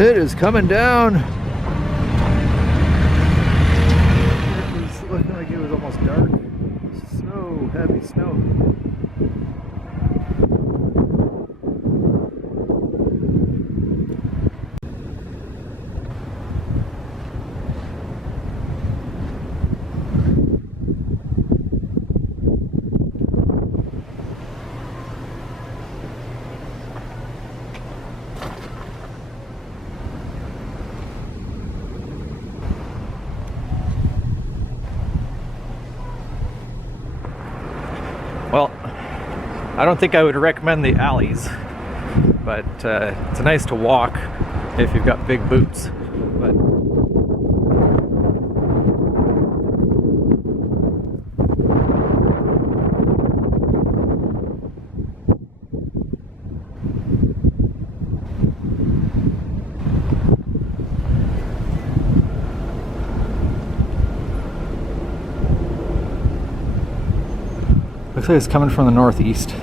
It is coming down. It was looking like it was almost dark. Snow, heavy snow. Well, I don't think I would recommend the alleys, but it's nice to walk if you've got big boots. But looks like it's coming from the northeast.